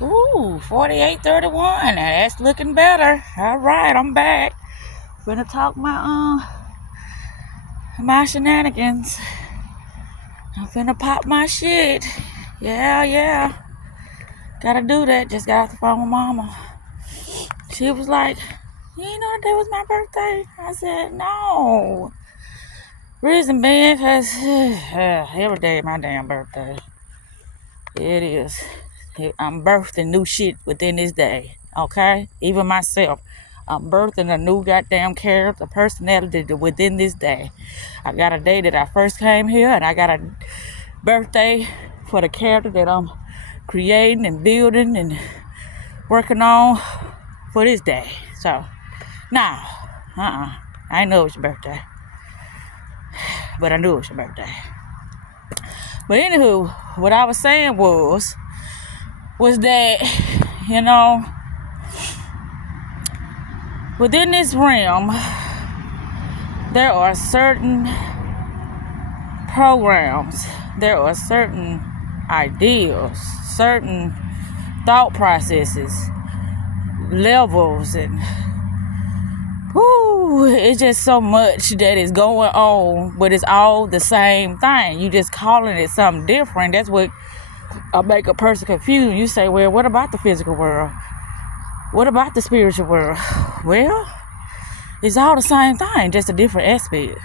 Ooh, 48:31. Now that's looking better. All right, I'm back. Gonna talk my shenanigans. I'm finna pop my shit. Yeah. Gotta do that. Just got off the phone with mama. She was like, "You ain't know that was my birthday?" I said, "No." Reason being, cause every day is my damn birthday. It is. I'm birthing new shit within this day. Okay? Even myself. I'm birthing a new goddamn character, personality within this day. I got a day that I first came here, and I got a birthday for the character that I'm creating and building and working on for this day. So, nah, I ain't know it was your birthday. But I knew it was your birthday. But anywho, what I was saying was that, you know, within this realm, there are certain programs, there are certain ideals, certain thought processes, levels, and it's just so much that is going on, but it's all the same thing. You just calling it something different. That's what make a person confused. You say, well, what about the physical world? What about the spiritual world? Well, it's all the same thing, just a different aspect.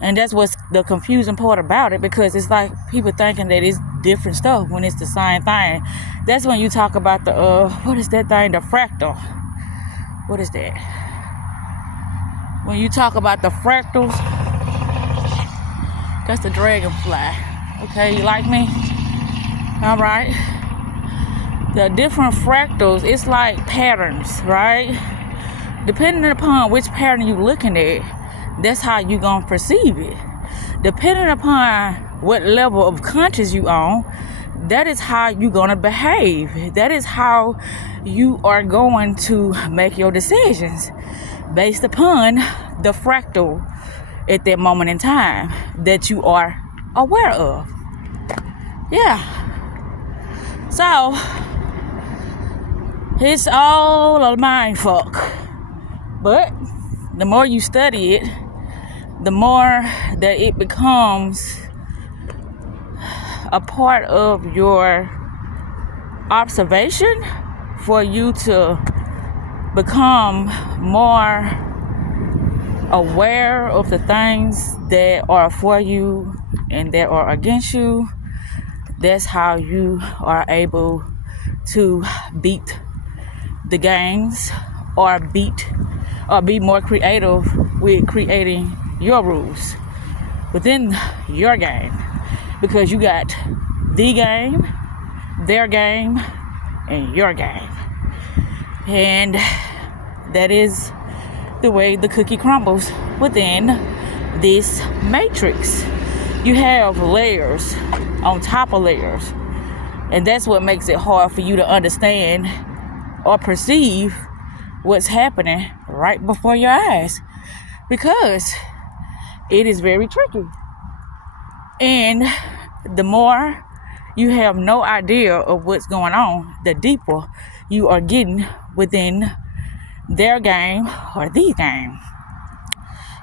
And that's what's the confusing part about it, because it's like people thinking that it's different stuff when it's the same thing. That's when you talk about the, what is that thing? The fractal. What is that? When you talk about the fractals, that's the dragonfly. Okay, you like me? All right. The different fractals, it's like patterns, right? Depending upon which pattern you're looking at, that's how you're going to perceive it. Depending upon what level of conscious you on, that is how you're going to behave. That is how you are going to make your decisions based upon the fractal at that moment in time that you are aware of. Yeah. So, it's all a mind fuck. But the more you study it, the more that it becomes a part of your observation for you to become more aware of the things that are for you and that are against you. That's how you are able to beat the games or be more creative with creating your rules within your game, because you got the game, their game, and your game. And that is the way the cookie crumbles within this matrix. You have layers on top of layers, and that's what makes it hard for you to understand or perceive what's happening right before your eyes, because it is very tricky. And the more you have no idea of what's going on, the deeper you are getting within their game or the game,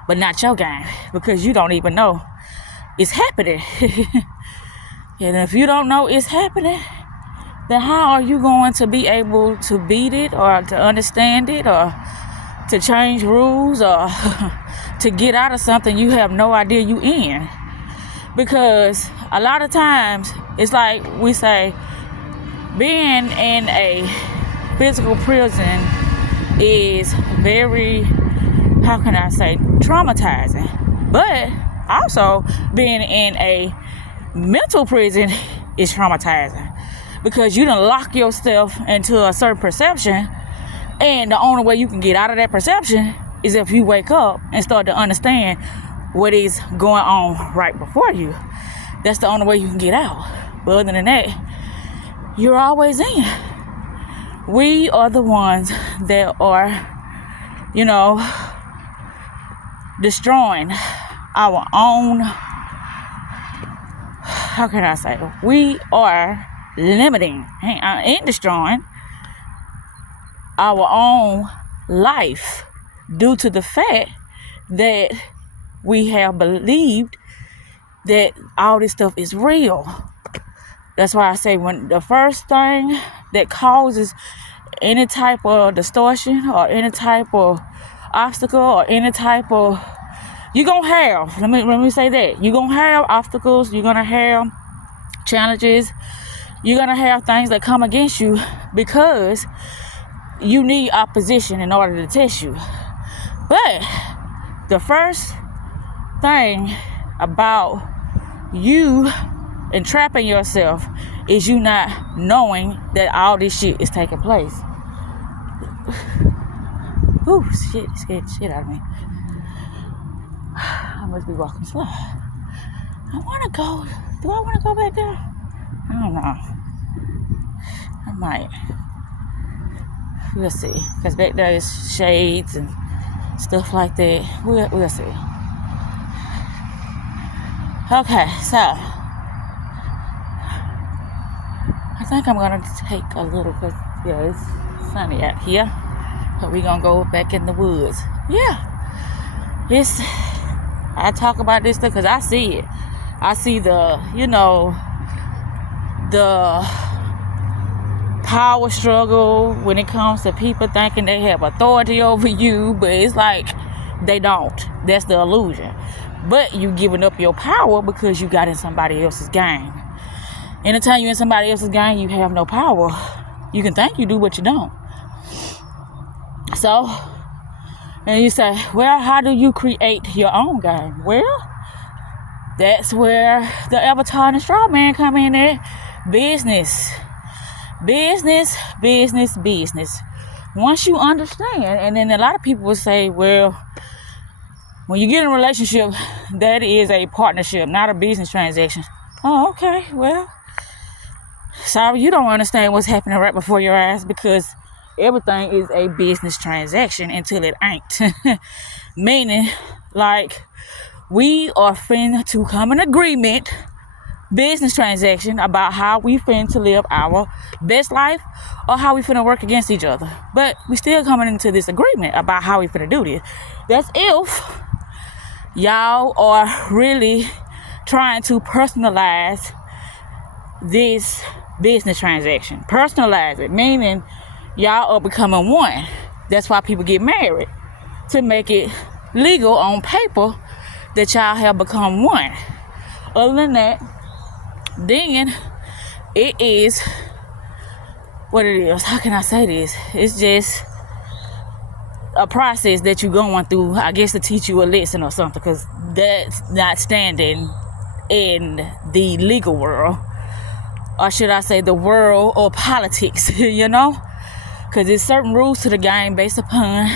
but not your game, because you don't even know it's happening. And if you don't know it's happening, then how are you going to be able to beat it or to understand it or to change rules or to get out of something you have no idea you in? Because a lot of times it's like we say, being in a physical prison is very, how can I say, traumatizing. But also being in a mental prison is traumatizing, because you done lock yourself into a certain perception, and the only way you can get out of that perception is if you wake up and start to understand what is going on right before you. That's the only way you can get out. But other than that, you're always in. We are the ones that are, destroying our own, how can I say, we are limiting and destroying our own life due to the fact that we have believed that all this stuff is real. That's why I say when the first thing that causes any type of distortion or any type of obstacle or any type of, you're gonna have, let me say that, you're gonna have obstacles, you're gonna have challenges, you're gonna have things that come against you because you need opposition in order to test you. But the first thing about you entrapping yourself is you not knowing that all this shit is taking place. Ooh, shit, scared the shit out of me. I must be walking slow. Do I want to go back there? I don't know. I might. We'll see. Because back there is shades and stuff like that. We'll see. Okay, so I think I'm going to take a little, because it's sunny out here. But we're going to go back in the woods. Yeah. I talk about this stuff because I see it. I see the power struggle when it comes to people thinking they have authority over you, but it's like they don't. That's the illusion. But you giving up your power because you got in somebody else's game. Anytime you're in somebody else's game, you have no power. You can think you do, but you don't. So, and you say, well, how do you create your own game? Well, that's where the avatar and the straw man come in there. Business. Once you understand, and then a lot of people will say, well, when you get in a relationship, that is a partnership, not a business transaction. Oh, okay, well, sorry, you don't understand what's happening right before your eyes, because everything is a business transaction until it ain't. Meaning, like, we are finna to come in agreement, business transaction, about how we finna to live our best life or how we finna work against each other. But we still coming into this agreement about how we finna do this. That's if y'all are really trying to personalize this business transaction. Personalize it, meaning y'all are becoming one. That's why people get married, to make it legal on paper that y'all have become one. Other than that, then it is what it is. How can I say this? It's just a process that you're going through, I guess, to teach you a lesson or something, because that's not standing in the legal world, or should I say the world of politics, because there's certain rules to the game based upon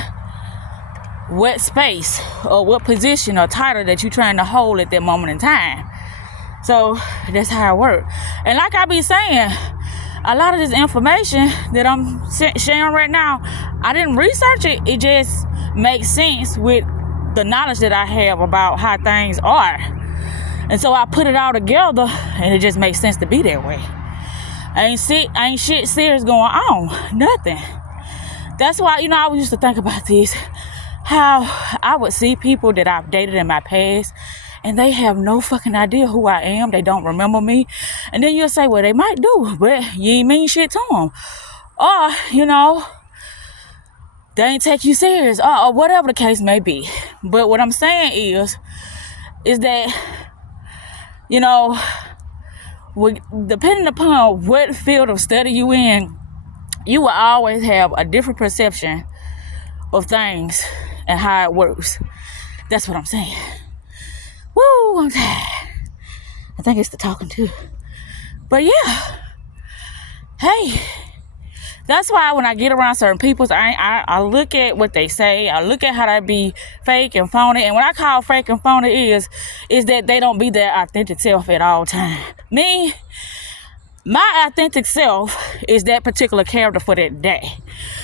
what space or what position or title that you're trying to hold at that moment in time. So that's how it works. And like I be saying, a lot of this information that I'm sharing right now, I didn't research it. It just makes sense with the knowledge that I have about how things are. And so I put it all together, and it just makes sense to be that way. Ain't shit serious going on. Nothing. That's why, I used to think about this, how I would see people that I've dated in my past, and they have no fucking idea who I am. They don't remember me. And then you'll say, well, they might do, but you ain't mean shit to them. Or, they ain't take you serious, or whatever the case may be. But what I'm saying is that, depending upon what field of study you in, you will always have a different perception of things and how it works. That's what I'm saying. Woo, I'm tired. I think it's the talking too. But yeah, hey, that's why when I get around certain people, I look at what they say. I look at how they be fake and phony. And what I call fake and phony is that they don't be their authentic self at all times. Me, my authentic self is that particular character for that day.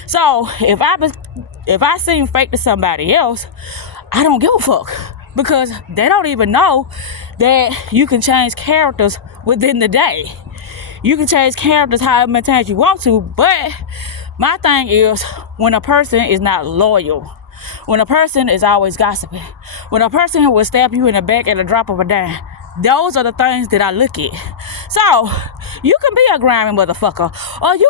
So if I seem fake to somebody else, I don't give a fuck, because they don't even know that you can change characters within the day. You can change characters however many times you want to, but my thing is when a person is not loyal, when a person is always gossiping, when a person will stab you in the back at the drop of a dime, those are the things that I look at. So, you can be a grimy motherfucker, or you